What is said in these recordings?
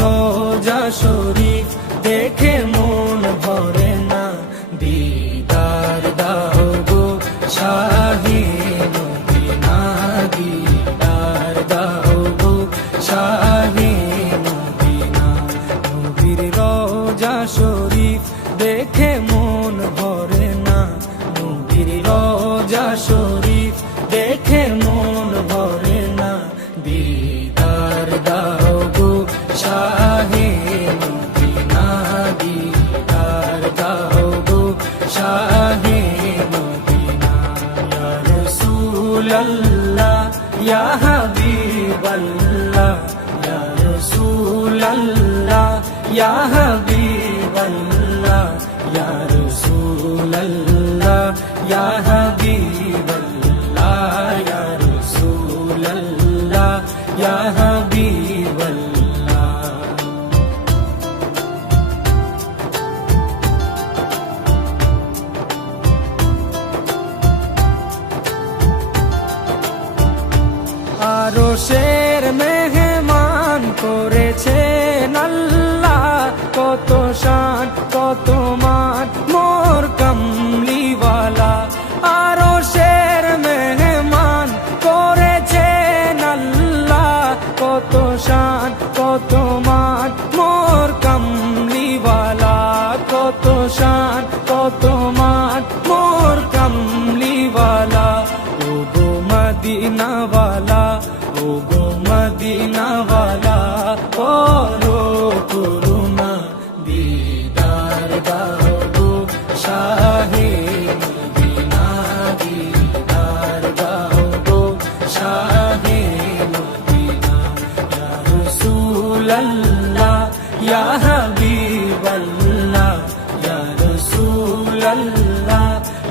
রোজা শরীফ দেখে মন ভরে না, দিদার দাও গো শাহে মদিনা, দিদার দাও গো শাহে মদিনা। নবীর রোজা শরীফ দেখে মন ভরে না, নবীর রোজা শরীফ দেখে মন ভরে না, দিদার দাও গো শাহে মদিনা, দিদার দাও গো শাহে মদিনা। ইয়া রাসূলাল্লাহ ইয়া হাবিবাল্লাহ, ইয়া রাসূলাল্লাহ ইয়া হাবিবাল্লাহ, ইয়া রাসূলাল্লাহ ইয়া হাবিবাল্লাহ, ইয়া রাসূলাল্লাহ ইয়া হাবিবাল্লাহ। আরশের মেহমান করেছেন আল্লাহ, কত শান কত মান মোর কামলিওয়ালা। আরশের মেহমান করেছেন আল্লাহ, কত শান কত মান মোর কামলিওয়ালা, কত শান কত মান মোর কামলিওয়ালা। ও গো মদিনাওয়ালা, ও গো মদিনাওয়ালা, করো করুণা, দিদার দাও গো শাহে মদিনা, দিদার দাও গো শাহে মদিনা। ইয়া রাসূলাল্লাহ ইয়া হাবিবাল্লাহ, ইয়া রাসূলাল্লাহ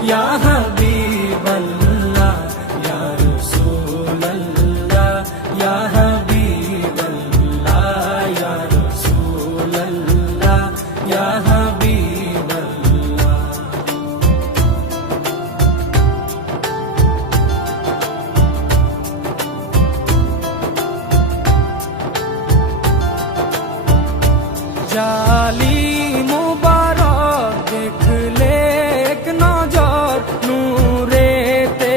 ইয়া হাবিবাল্লাহ, ইয়া রাসূলাল্লাহ ইয়া হাবিবাল্লাহ, ইয়া রাসূলাল্লাহ ইয়া হাবিবাল্লাহ। জালি মুবারক দেখলে এক নজর, নূরেতে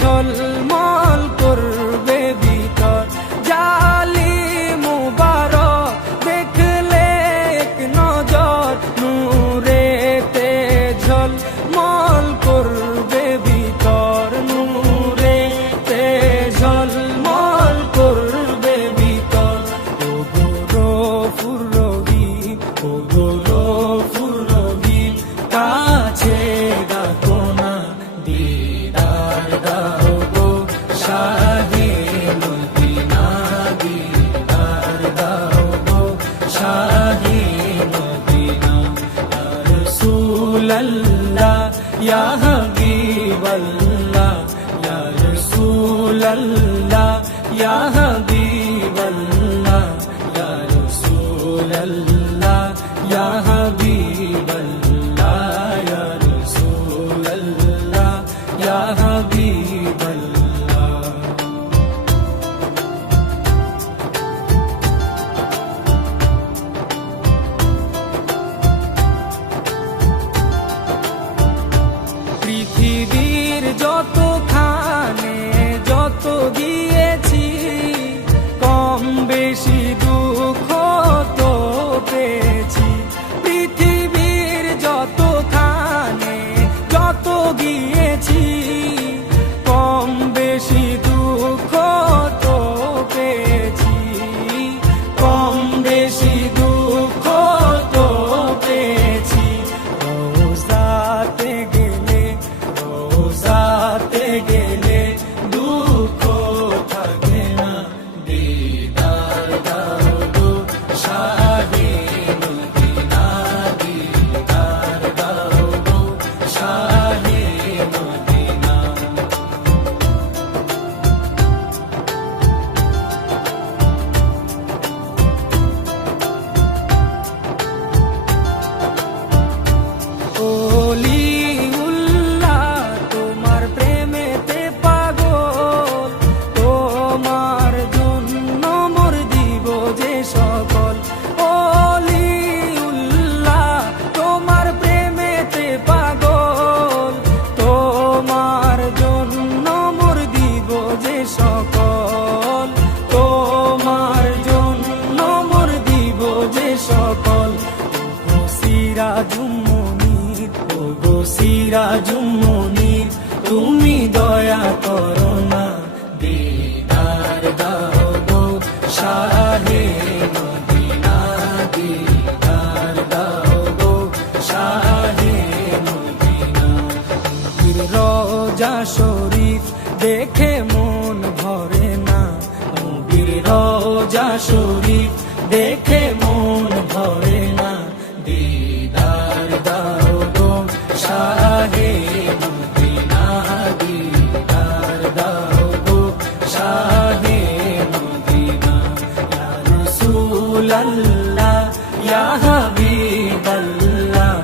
ঝলমল করবে ভিতর। জালি মুবারক দেখলে এক নজর, নূরেতে ঝলমল করবে ভিতর, নূরেতে ঝলমল করবে ভিতর। ও গো গফুর রহিম, ও গো গফুর রহিম, কাছে ডাকো না, দিদার দাও গো শাহে মদিনা, দিদার দাও গো শাহে মদিনা। ইয়া রাসূলাল্লাহ ইয়া হাবিবাল্লাহ, ইয়া রাসূলাল্লাহ ইয়া হাবিবাল্লাহ, ইয়া রাসূলাল্লাহ ইয়া হাবিবাল্লাহ, ইয়া রাসূলাল্লাহ ইয়া হাবিবাল্লাহ। পৃথিবীর যতখানে যত গিয়েছি, কম বেশি দুঃখ তো পেয়েছি। শরীফ দেখে মন ভরে না, দিদার দাও গো শাহে মদিনা, দিদার দাও গো শাহে মদিনা। ইয়া রাসূলাল্লাহ ইয়া হাবিবাল্লাহ,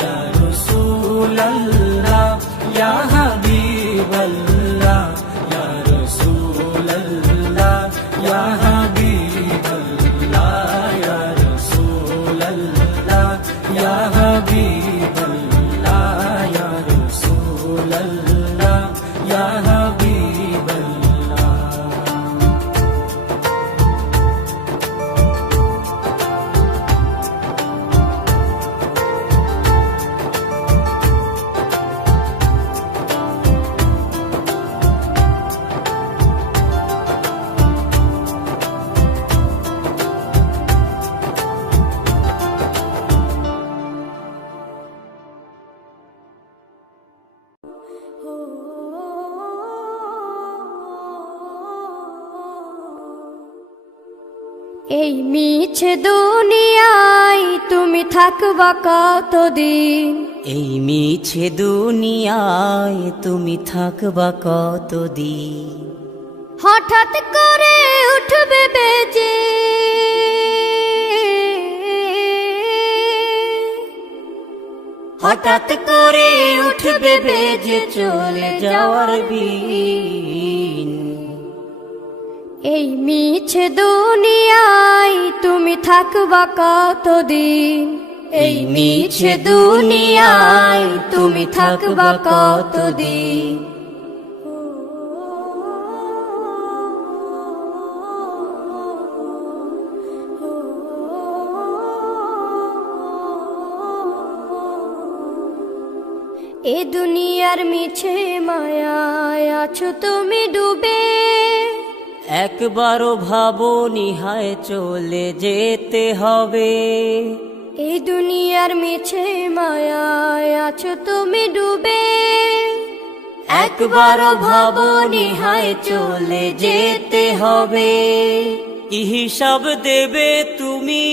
ইয়া রাসূলাল্লাহ ইয়া হাবিবাল্লাহ, ইয়া রাসূলাল্লাহ ইয়া হাবিবাল্লাহ, ইয়া রাসূলাল্লাহ ইয়া হাবিবাল্লাহ, ইয়া রাসূলাল্লাহ ইয়া হাবিবাল্লাহ। এই মিছে দুনিয়ায় তুমি থাকবা কতদিন, এই মিছে দুনিয়ায় তুমি থাকবা কতদিন। হঠাৎ করে উঠবে বেজে হঠাৎ করে উঠবে বেজে চলে যাওয়ার বিন। এই মিছে দুনিয়ায় তুমি থাকবা কতদিন, এই মিছে দুনিয়ায় তুমি থাকবা কতদিন। এ দুনিয়ার মিছে মায়ায় আছো তুমি ডুবে, একবারও ভাবনি হায় চলে যেতে হবে। এই দুনিয়ার মিছে মায়ায় আছো তুমি ডুবে, একবারও ভাবনি হায় চলে যেতে হবে। কি হিসাব দেবে তুমি,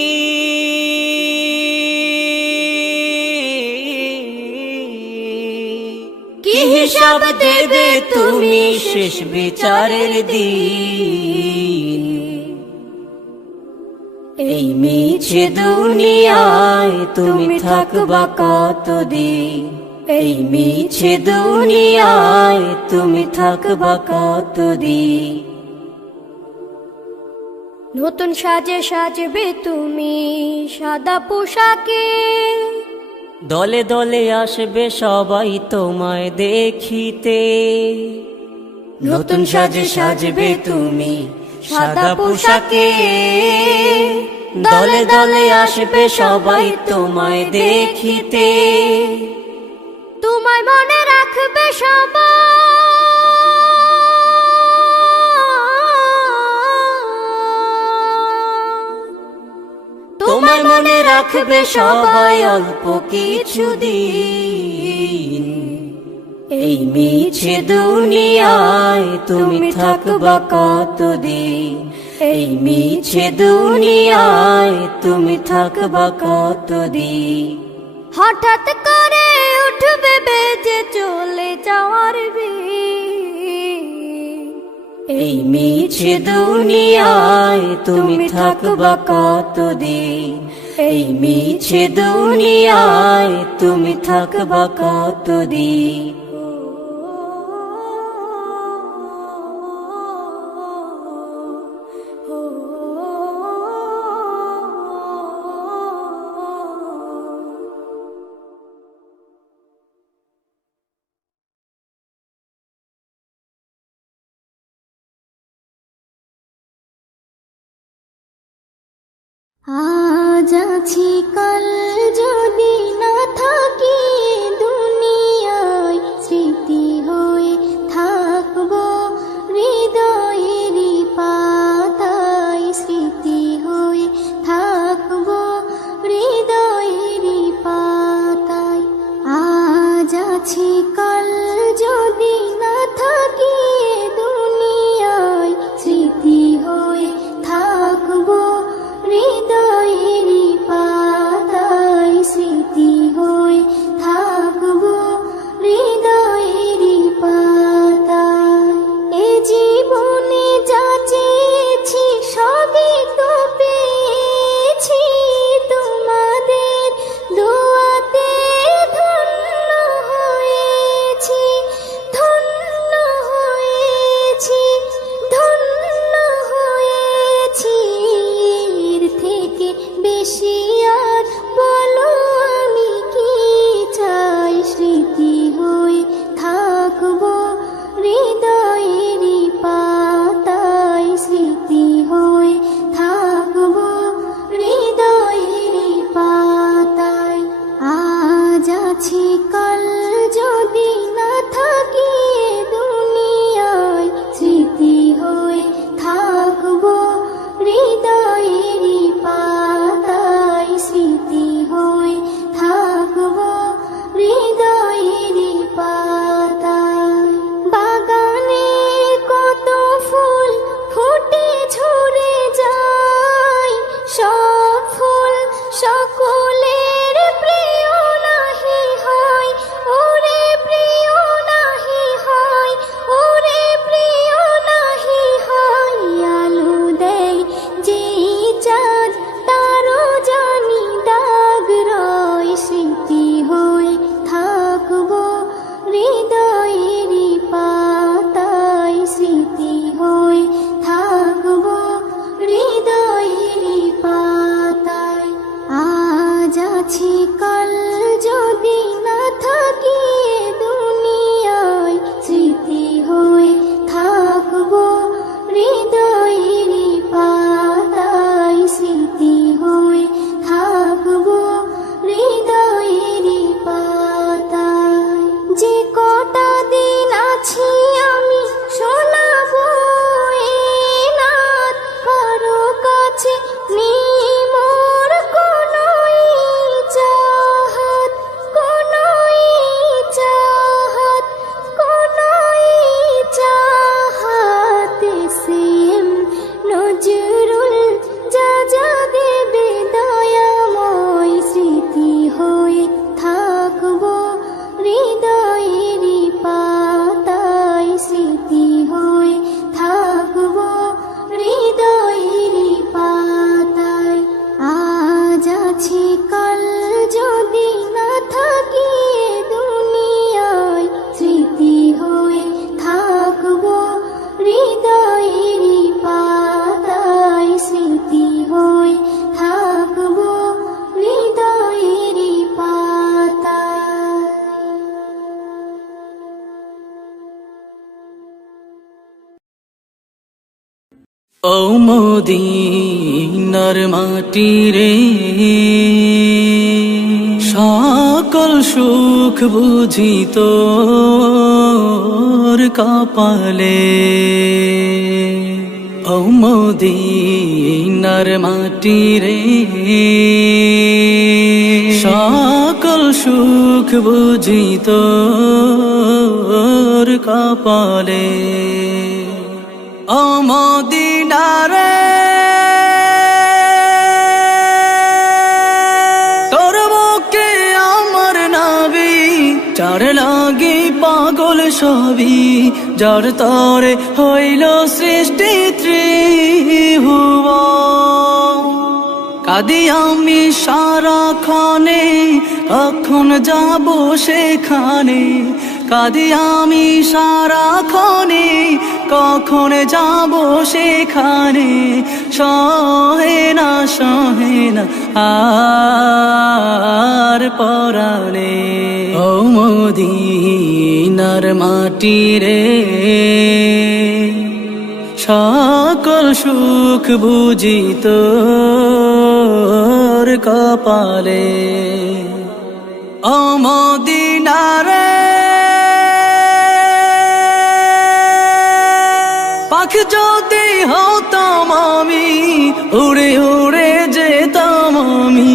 কি হিসাব দেবে তুমি শেষ বিচারের দিন। এই মিছে দুনিয়ায় তুমি থাকবা কতদিন, এই মিছে দুনিয়ায় তুমি থাকবা কতদিন। নতুন সাজে সাজবে তুমি সাদা পোশাকে, দলে দলে আসবে সবাই তোমায় দেখিতে। নতুন সাজে সাজবে তুমি সাদা পোশাকে, দলে দলে আসবে সবাই তোমায় দেখিতে। তোমায় মনে রাখবে সবাই, তোমায় মনে রাখবে সবাই অল্প কিছুদিন। এই মিছে দুনিয়ায় তুমি থাকবা কতদিন, এই মিছে দুনিয়ায় তুমি থাকবা কতদিন। হঠাৎ করে উঠবে বেজে চলে যাওয়ার বিন। এই মিছে দুনিয়ায় তুমি থাকবা কতদিন, এই মিছে দুনিয়ায় তুমি থাকবা কতদিন। আজ আছি কাল যদি না থাকি দুনিয়ায়, স্মৃতি হয়ে থাকবো হৃদয়েরই পাতায়, স্মৃতি হয়ে থাকবো হৃদয়েরই পাতায়। আজ আছি কাল যদি না থাকি দুনিয়ায়, স্মৃতি হয়ে থাকবো মদিনার মাটি রে সকল সুখ বুঝি তোর কপালে ও মদিনার মাটি রে সকল সুখ বুঝি তোর কপালে ও মদিনা রে তোর বুকে আমার নাবি যার লাগি পাগল সবই যার তরে হইল সৃষ্টি ত্রিভুবন কাঁদি আমি সারাক্ষণে কখন যাব সেখানে কাঁদি আমি সারাক্ষণে কখন যাব সেখানে সহে না আর পরাণে ও মদিনার মাটি রে সকল সুখ বুঝি তোর কপালে ও মদিনা রে পাখি যদি হতাম আমি উড়ে উড়ে যেতাম আমি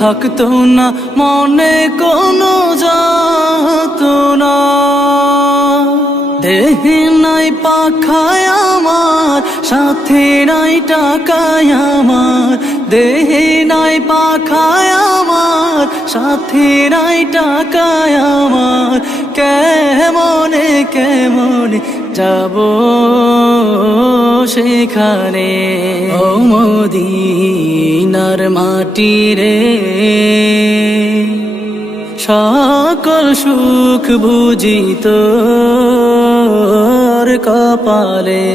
থাকতো না মনে কোনো যাতনা দেহে নাই পাখায় আমার সাথে নাই টাকায় আমার দেহে নাই পাখায় আমার সাথে নাই টাকায় আমার কেমনে কেমনে যাব সেখানে ও মদিনার মাটি রে সকল সুখ বুঝি তোর কপালে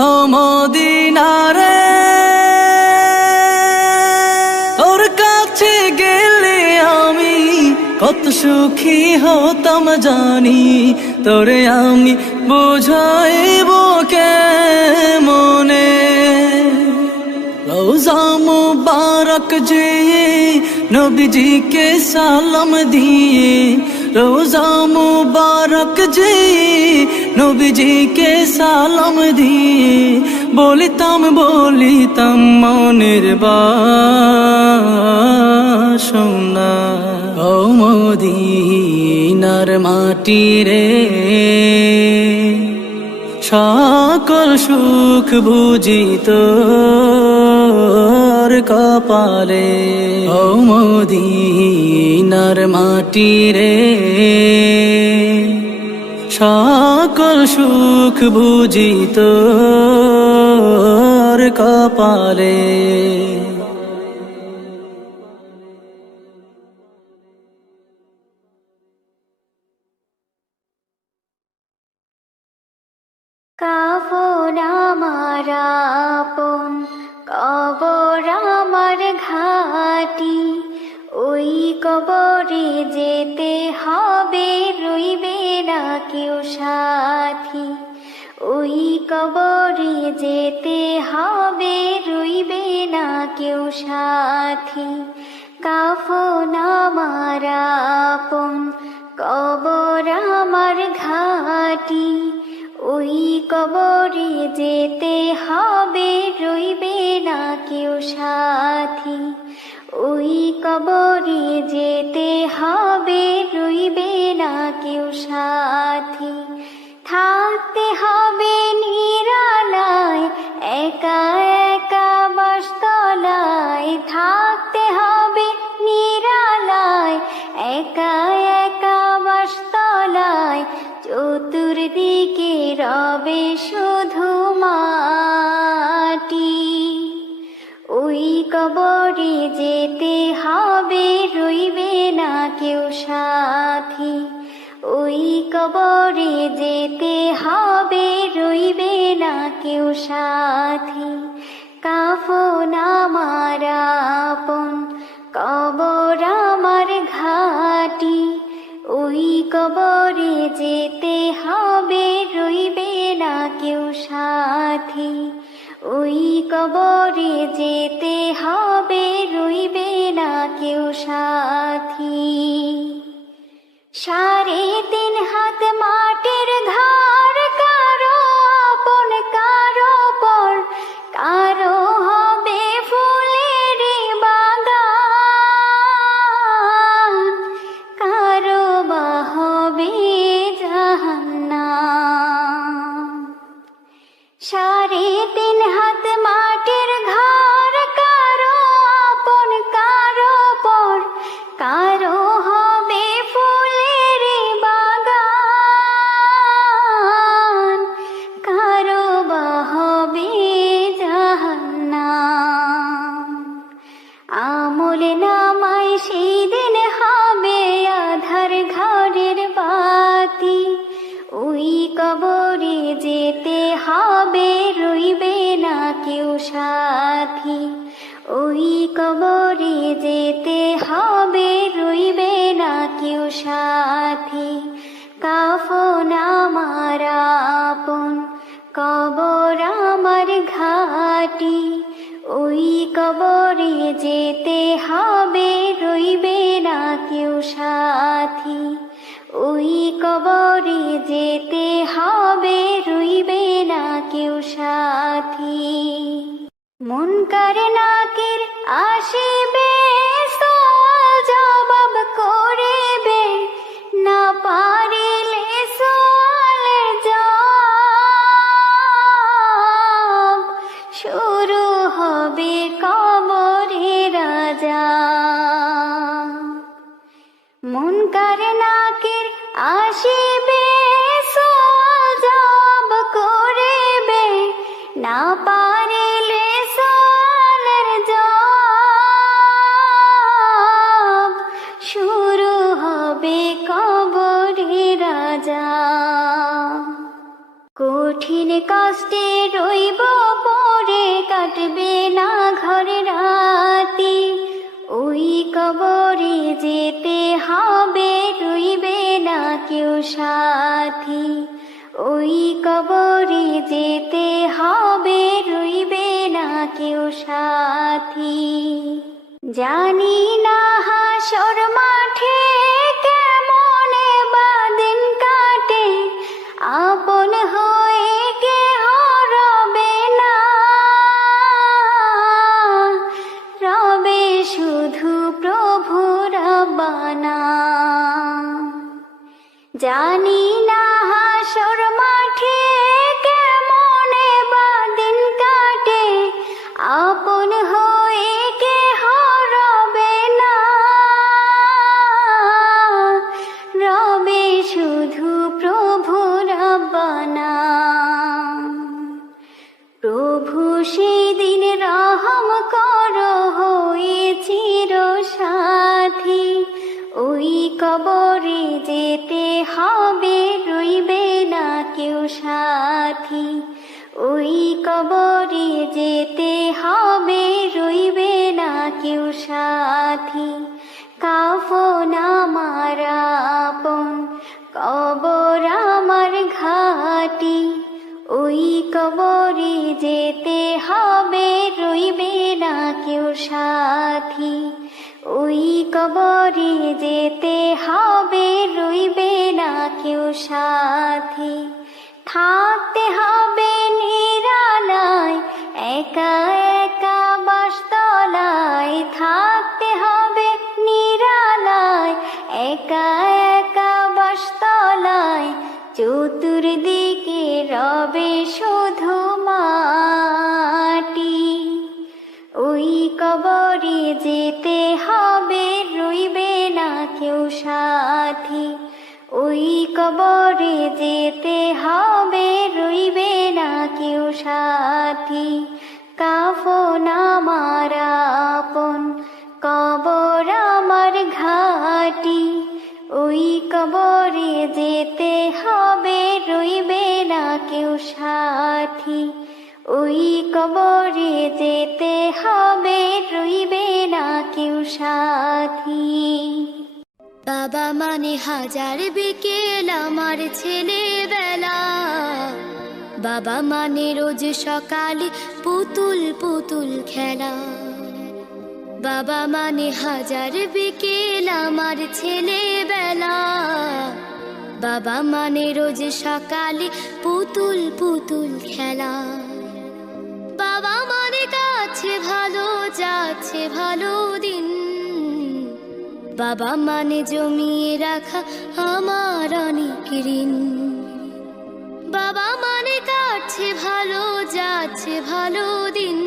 ও মদিনা রে তোর কাছে গেলে আমি কত সুখী হতাম জানি তোরে আমি বুঝাইব কেমনে রোজা মুবারক যে নবীজিকে সালাম দিয়ে রোজা মুবারক যে নবীজিকে সালাম দিয়ে বলিতাম মনের বাসনা ও মদিনার মাটি রে সকল সুখ বুঝি তোর কপালে ও মদিনার মাটি রে সকল সুখ বুঝি তোর কপালে কাফন আমার আপন কবর আমার ঘাটি ওই কবরে যেতে হবে রইবে না কেউ সাথী ওই কবরে যেতে হবে রইবে না কেউ সাথী কাফন আমার আপন কবর আমার ঘাটি ওই কবরে যেতে হবে রইবে না কেউ সাথী ওই কবরে যেতে হবে রইবে না কেউ সাথী থাকতে হবে নিরালায় একা একা বাসতলায় থাকতে হবে নিরালায় একা একা বাসতলায় চতুর্দিকে রবে শুধু মাটি ওই কবরে যেতে হবে রইবে না কেউ সাথী ওই কবরে যেতে হবে রইবে না কেউ সাথী কাফন আমার আপন কবর আমার ঘাটি ওই কবরে যেতে হবে রইবে না কেউ সাথী। কবরে যেতে হবে, রইবে না কেউ সাথী। 3.5 হাত মাটির ঘর, কারো আপন কারো পর, কারো হবে ফুলের বাগান, কারো বা হবে জাহান্নাম। 3.5 হাত মাটির ঘর, কারো আপন কারো পর, কারো হবে ফুলের বাগান, কারো বা হবে জাহান্নাম। আমল নামায় সেই দিন হবে আধার ঘরের বাতি, ওই কবরে যেতে হবে, রইবে না কেউ সাথী। ওই কবরে যেতে হবে, রইবে না কেউ সাথী। কাফন আমার আপন, কবর আমার ঘাটি, ওই কবরে যেতে হবে, রইবে না কেউ সাথী। ওই কবরে যেতে হবে, রইবে না কেউ সাথী। মুনকার নাকির আসিবে, সওয়াল জবাব করিবে, না পারিলে সওয়ালের জবাব, শুরু হবে কবরের আযাব। মুনকার নাকির আসিবে, সওয়াল জবাব করিবে, না পারিলে সওয়ালের জবাব, শুরু হবে কবরের আযাব। কঠিন কষ্টে রইব পরে, কাটবে না ঘর রাতি, ওই কবরে যেতে হবে, রইবে না কেউ সাথী। ওই কবরে যেতে হবে, রইবে না কেউ সাথী। জানি না হাসর মাঠে কেমনে বাদিন কাটে, আপন হয়ে কেহ রবে না, রবে শুধু প্রভু রব্বানা। জানি না হাসর মাঠে কেমনে বাদিন কাটে, আপন হয়ে কেহ রবে না, রবে শুধু প্রভু রব্বানা। প্রভু সেদিন রহম করো, হয়ে চির সাথী। ওই কবরে যেতে হবে, রইবে না কেউ সাথী। ওই কবরে যেতে হবে, রইবে না কেউ সাথী। কাফন আমার আপন, কবর আমার ঘাটি, ওই কবরে যেতে হবে, রইবে না কেউ সাথী। ওই কবরে যেতে হবে, রইবে না কেউ সাথী। থাকতে হবে নিরালায়, একা একা বাসতলায়, থাকতে হবে নিরালায়, একা একা বাসতলায়, চতুর্দিকে রবে শুধু মাটি। ওই কবরে যেতে হবে, রইবে না কেউ সাথী। ওই কবরে যেতে হবে, রইবে না কেউ সাথী। কাফন আমার আপন, কবর আমার ঘাটি, ওই কবরে যেতে হবে, রইবে না কেউ সাথী। ওই কবরে যেতে হবে, রইবে না কেউ সাথী। বাবা মানে হাজার বিকেল আমার ছেলেবেলা, বাবা মানে রোজ সকালে পুতুল পুতুল খেলা, বাবা মানে হাজার বিকেল আমার ছেলেবেলা। বাবা মানে রোজ সকালে পুতুল পুতুল খেলা, বাবা মানে কাছে ভালো যাচ্ছে ভালো দিন, বাবা মানে জমিয়ে রাখা আমার অনেক ঋণ। বাবা মানে কাটছে ভালো যাচ্ছে ভালো দিন,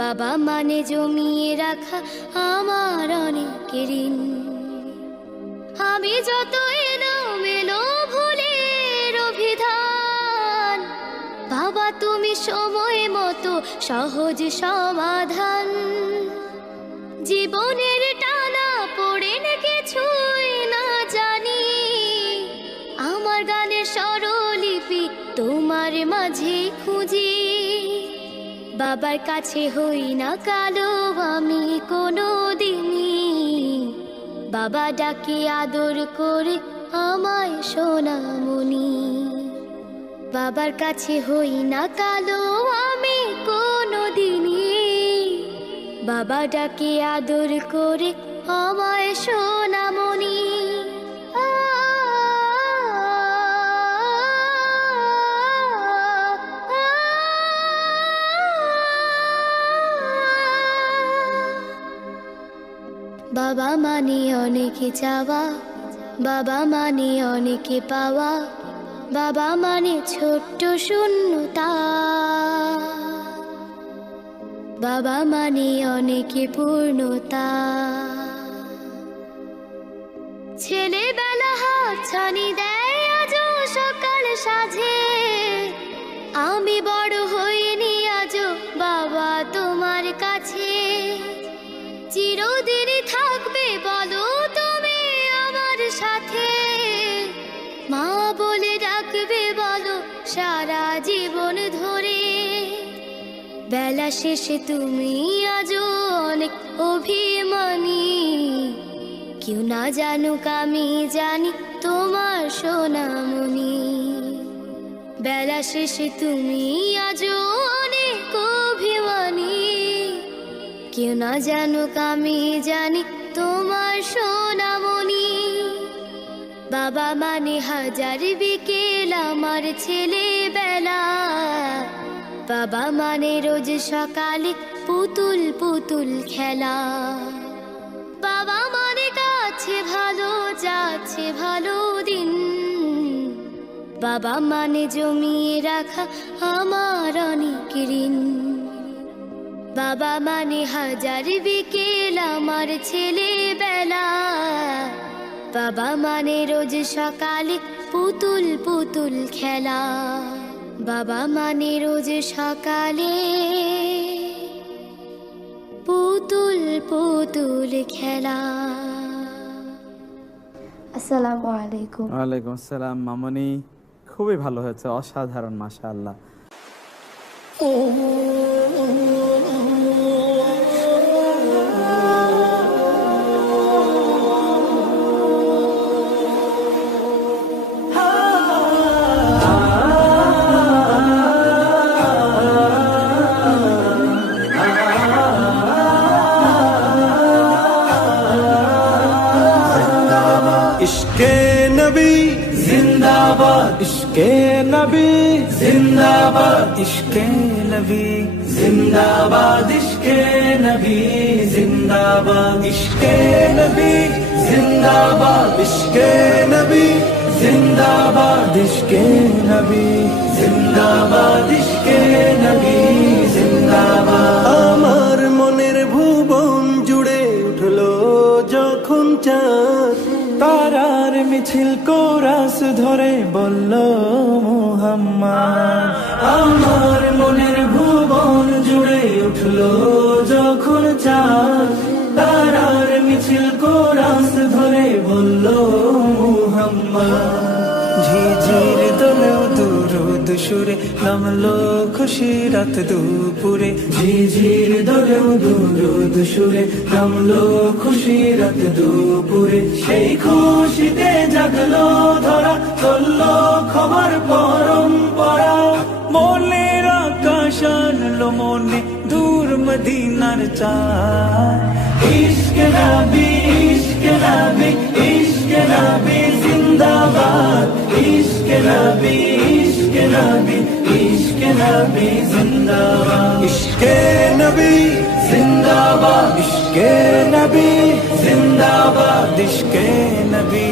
বাবা মানে জমিয়ে রাখা আমার অনেক ঋণ। আমি যত এলোমেলো ভুলের অভিধান, বাবা তুমি সময় মতো সহজ সমাধান। জীবনের টানা পড়ে না কিছুই না জানি, আমার গানের স্বরলিপি তোমার মাঝে খুঁজি। বাবার কাছে হই না কালো আমি কোনো দিনই, বাবা ডাকে আদর করে আমায় সোনামণি। বাবার কাছে হই না কালো আমি কোনো দিনই, বাবা ডাকে আদর করে আমায় সোনামণি। বাবা মানে অনেকে চাওয়া, বাবা মানে অনেকে পাওয়া, বাবা মানে ছোট্ট শূন্যতা, বাবা মানে অনেকে পূর্ণতা। ছেলেবেলা হাত ছানি দেয় আজও সকাল সাজে, আমি বড় হইনি আজও বাবা তোমার কাছে। চিরদিনই থাকবে বলো তুমি আমার সাথে, মা বলে ডাকবে বলো সারা জীবন ধরে। বেলা শেষে তুমি আজও অনেক অভিমানী, কেউ না জানুক আমি জানি তোমার সোনামণি। বেলা শেষে তুমি আজও অনেক অভিমানী, কেউ না জানুক আমি জানি তোমার সোনামণি। বাবা মানে হাজার বিকেল আমার ছেলেবেলা, বাবা মানে রোজ সকালে পুতুল পুতুল খেলা, বাবা মানে কাছে ভালো যাচ্ছে ভালো দিন, বাবা মানে জমিয়ে রাখা আমার অনেক ঋণ। বাবা মানে হাজার বিকেল আমার ছেলেবেলা, বাবা মানে রোজ সকালে পুতুল পুতুল খেলা, বাবা মানে রোজ সকালে পুতুল পুতুল খেলা। আসসালামু আলাইকুম। ওয়ালাইকুম আসসালাম মামনি, খুবই ভালো হয়েছে, অসাধারণ, মাশাআল্লাহ। इश्के नबी जिंदाबाद, इश्के नबी जिंदाबाद, इश्के नबी जिंदाबाद, इश्के नबी जिंदाबाद, इश्के नबी जिंदाबाद, इश्के नबी जिंदाबाद, इश्के नबी जिंदाबाद, इश्के नबी जिंदाबाद। আমার মনের ভুবন জুড়ে উঠলো যখন চাঁদ, তারার মিছিল কোরাস ধরে বলল মুহাম্মদ। আমার মনের ভুবন জুড়ে উঠলো যখন চাঁদ, তারার মিছিল কোরাস ধরে বলল মুহাম্মদ। ঝিঝির দোলেও দুরুদ সুরে নামলো খুশি রাত দুপুরে ঝিঝির দোলেও দুরুদ সুরে নামলো খুশি রাত দুপুরে সেই খুশিতে জাগলো ধরা চললো খবর পরম্পরা মনের আকাশ আনলো মনে দূর মদিনার চাঁদ ইশকে নবী ইশকে নবী ইশকে নবী জিন্দাবাদ ইশকে নবী ইশকে নবী ইশকে নবী জিন্দাবাদ ইশকে নবী জিন্দাবাদ ইশকে নবী জিন্দাবাদ ইশকে নবী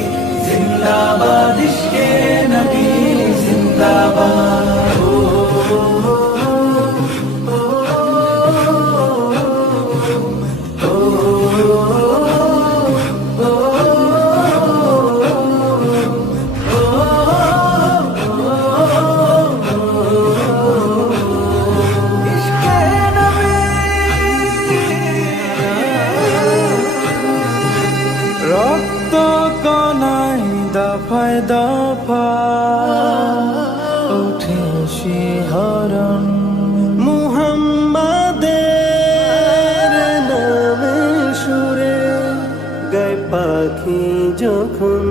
জিন্দাবাদ ইশকে নবী জিন্দাবাদ রক্ত কণায় দফায় দফা উঠে শিহরণ মুহাম্মাদের নামে সুরে গায় পাখি যখন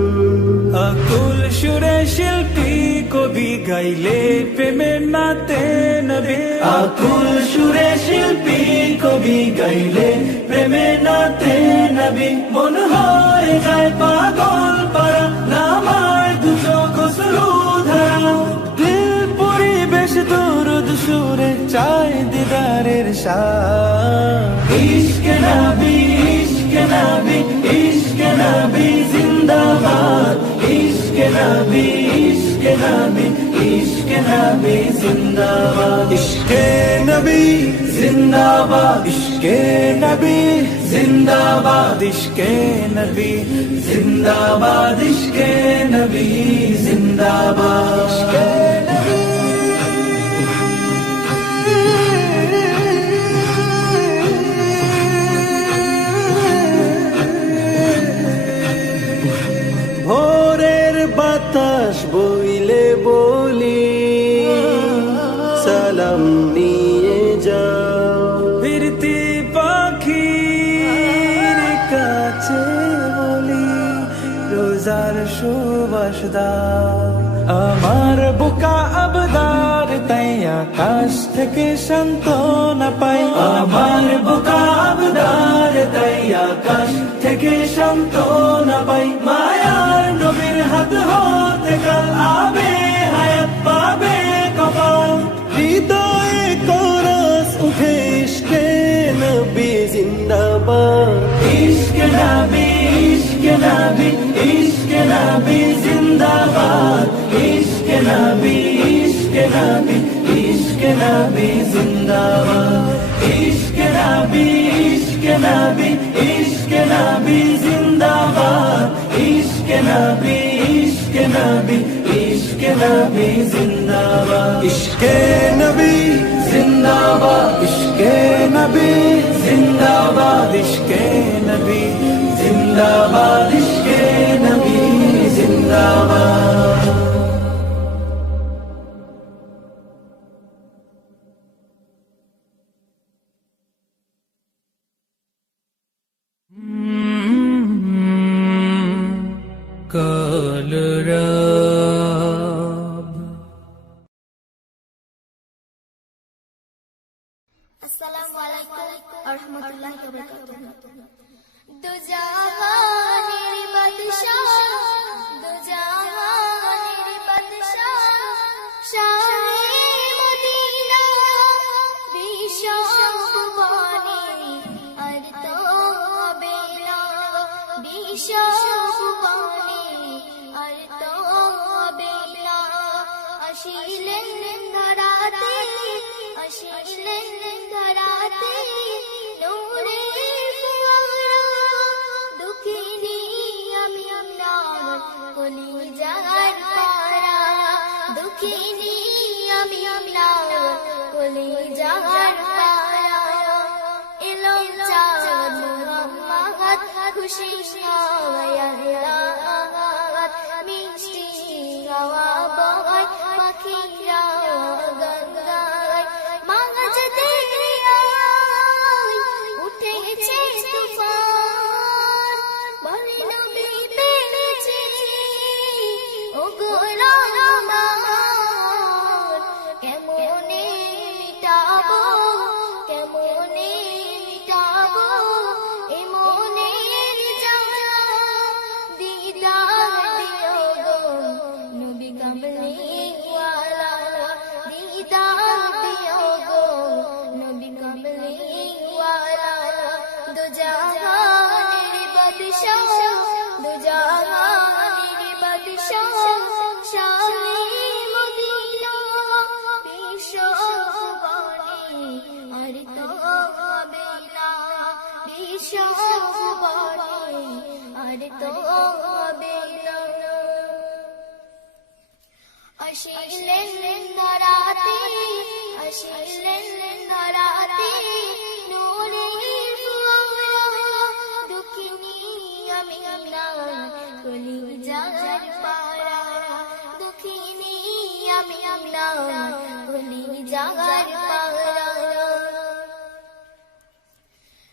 আকুল সুরে শিল্পী কবি গাইলে প্রেমের নাতে নবী আকুল সুরে শিল্পী কবি গাইলে প্রেমের নাতে নবী মন হয়ে যায় পাগল পারা নামায় দু চোখ শুরু ধারা দিল পরিবেশ দরুদ সুরে চায় দিদারের শাহ ইশকে নবী ইশকে নবী ইশকে নবী জিন্দাবাদ ইশকে নবী ইশকে নবী ইশকে নবী জিন্দাবাদ ইশকে নবী জিন্দাবাদ ইশকে নবী জিন্দাবাদ ইশকে নবী জিন্দাবাদ ইশকে নবী জিন্দাবাদ ইশকে নবী ভোরের বাতাস বইলে বলি সালাম নিয়ে যাও ফিরতি পাখির কাছে বলি রোজার সুবাস দাও আমার বুকা আবদার তাই আকাশ থেকে সান্ত্বনা পাই আমার বুকা আবদার তাই আকাশ থেকে সান্ত্বনা পাই মায়ার নবীর হাত হতে কাল আবে হায়াত পাবে কপাল হৃদয়ে কোরাস উঠে ইশকে নবী জিন্দাবাদ ইশকে নবী ইশকে নবী ইশকে নবী জিন্দাবাদ ইশকে নবী ইশকে নবী ইশকে নবী জিন্দাবাদ ইশকে নবী ইশকে নবী ইশকে নবী জিন্দাবাদ ইশকে নবী ইশকে নবী ইশকে নবী জিন্দাবাদ ইশকে নবী জিন্দাবাদ ইশকে নবী জিন্দাবাদ ইশকে নবী জিন্দাবাদ ইশকে নবী জিন্দাবাদ কলরব আসসালামু আলাইকুম ওয়া রাহমাতুল্লাহি ওয়া বারাকাতুহু দো জাহানের বাদশাহ দো জাহানের বাদশাহ শাহে মদিনা বিশ্ব সুবহানে আর তো হবে না বিশ্ব সুবহানে আর তো হবে না আসিলেন ধরাতে আসিলেন ধরাতে নূরের ফোয়ারা দুঃখিনী আমি আপনার কলিজার পারা দুঃখিনী আমি আপনার কলিজার পারা এলো চাঁদ মুহাম্মদ খুশি হাওয়া মিষ্টি হাওয়া বয় পাখিরা আর তো হবে না আসিলেন ধরাতে আসিলেন ধরাতে নূরের ফুয়ারা দুঃখিনী আমি না কলিজার পারা দুঃখিনী আমি না কলিজার পারা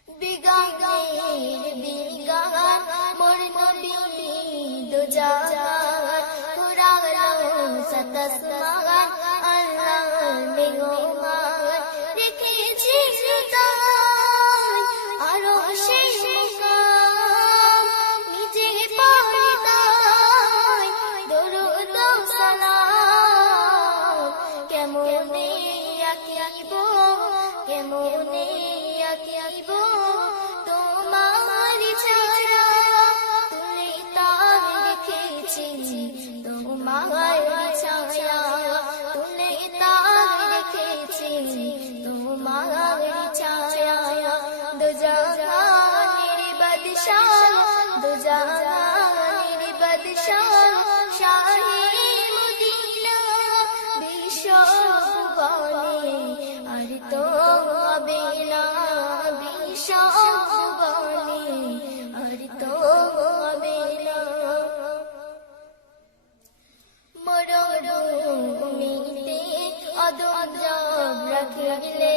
বিগানের বিগান মোর নবী দো জাহান কুরআন সাতাসমান আল্লাহ মেহমান রেখেছি তাই আরো সেই মুকাম নিজে পারে তাই দরুদ ও সালাম কেমনে আকিব কেমনে আকিব তোমার ছায়া তুলে তার রেখেছি তোমার ছায়া তুলে তার রেখেছি তোমার ছায়া দো জাহানের বাদশাহ দো জাহানের বাদশাহ শাহে মদিনা বিশ্ববাণী আর তো হবে না বিশ্ববাণী আর তো হবে না মরুভূমিতে অদম রাখিলে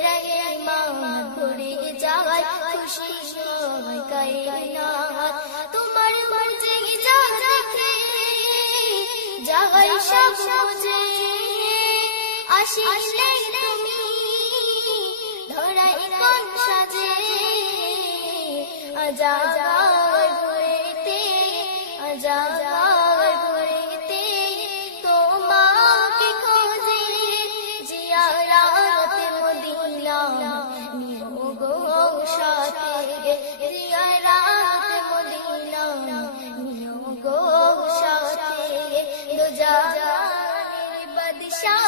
রহমান ভরে যায় খুশি সবাই কায়নাত তোমার মর্জি যা দেখে যায় সব বুঝে আসিলে তুমি ধরাই কোন সাজে আজাবার ঘুরেতে আজাবার ঘুরেতে তোমাকে খোঁজে জিয়ারাত মদিনা নিও গো সাথে জিয়ারাত মদিনা নিও গো সাথে দো জাহানের বাদশাহ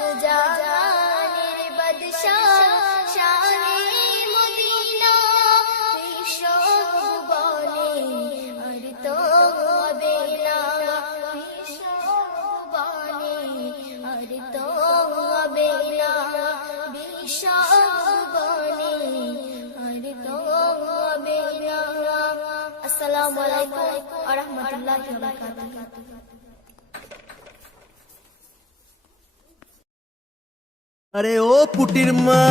দো জাহানের বাদশাহ শাহে মদিনা বিশ্ববাণী আর তো হবে না বিশ্ববাণী আর তো হবে না বিশ্ববাণী আর তো হবে না আসসালামু আলাইকুম ওয়া রাহমাতুল্লাহি ওয়া বারাকাতুহু আরে ও পুটির মা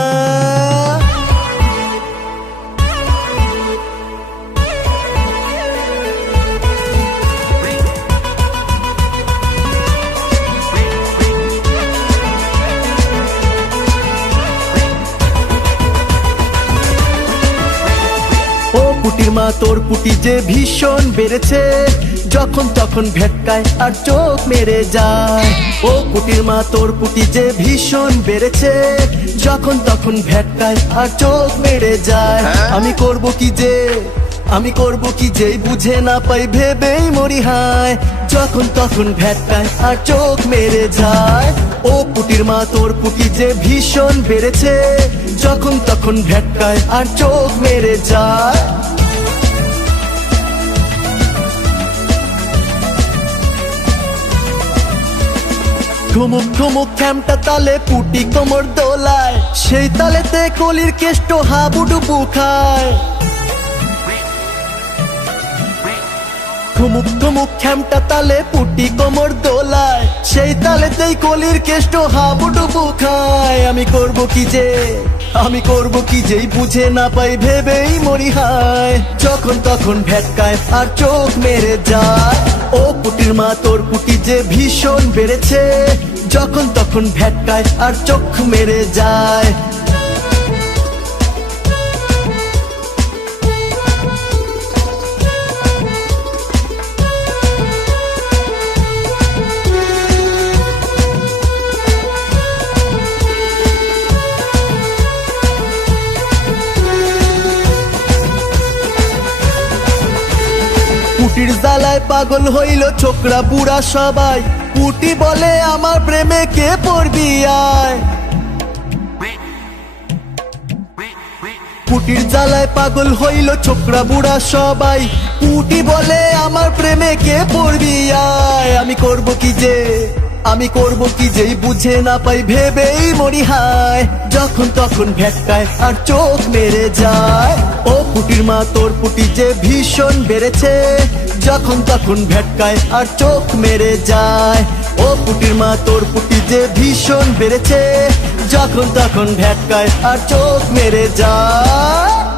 ও পুটির মা তোর পুটি যে ভীষণ বেড়েছে যখন তখন ভেটকায় আর চোখ মেরে যায় ও পুটির মা তোর পুটি যে ভীষণ বেড়েছে যখন তখন ভেটকায় আর চোখ মেরে যায় আমি করব কি যে বুঝে না পাই ভেবেই মরি হায় যখন তখন ভেটকায় আর চোখ মেরে যায় ও পুটির মা তোর পুটি যে ভীষণ বেড়েছে যখন তখন ভেটকায় আর চোখ মেরে যায় ঠুমুক ঠুমুক খ্যামটা তালে পুটি কোমর দোলায় সেই তালেতে কলির কেষ্ট হাবুডুবু খায় ঠুমুক ঠুমুক খ্যামটা তালে পুটি কোমর দোলায় সেই তালেতেই কলির কেষ্ট হাবুডুবু খায় আমি করব কি যে বুঝে না পাই ভেবেই মরি হায় যখন তখন ভেটকায় আর চোখ মেরে যায় ও পুটির মা তোর পুটি যে ভীষণ বেড়েছে যখন তখন ভেটকায় আর চোখ মেরে যায় পুটির জ্বালায় পাগল হইল ছোকরা বুড়া সবাই পুটি বলে আমার প্রেমে কে পড়বি আয় পুটির জ্বালায় পাগল হইল ছোকরা বুড়া সবাই। পুটি বলে আমার প্রেমে কে পড়বি আয়। আমি করব কি যে বুঝে না পাই ভেবেই মরি হায়। যখন তখন ভেটকায় আর চোখ মেরে যায়। ও পুটির মা তোর পুটি যে ভীষণ বেড়েছে, যখন তখন ভেটকায় আর চোখ মেরে যায়। ও পুটির মা তোর পুটি যে ভীষণ বেড়েছে, যখন তখন ভেটকায় আর চোখ মেরে যায়।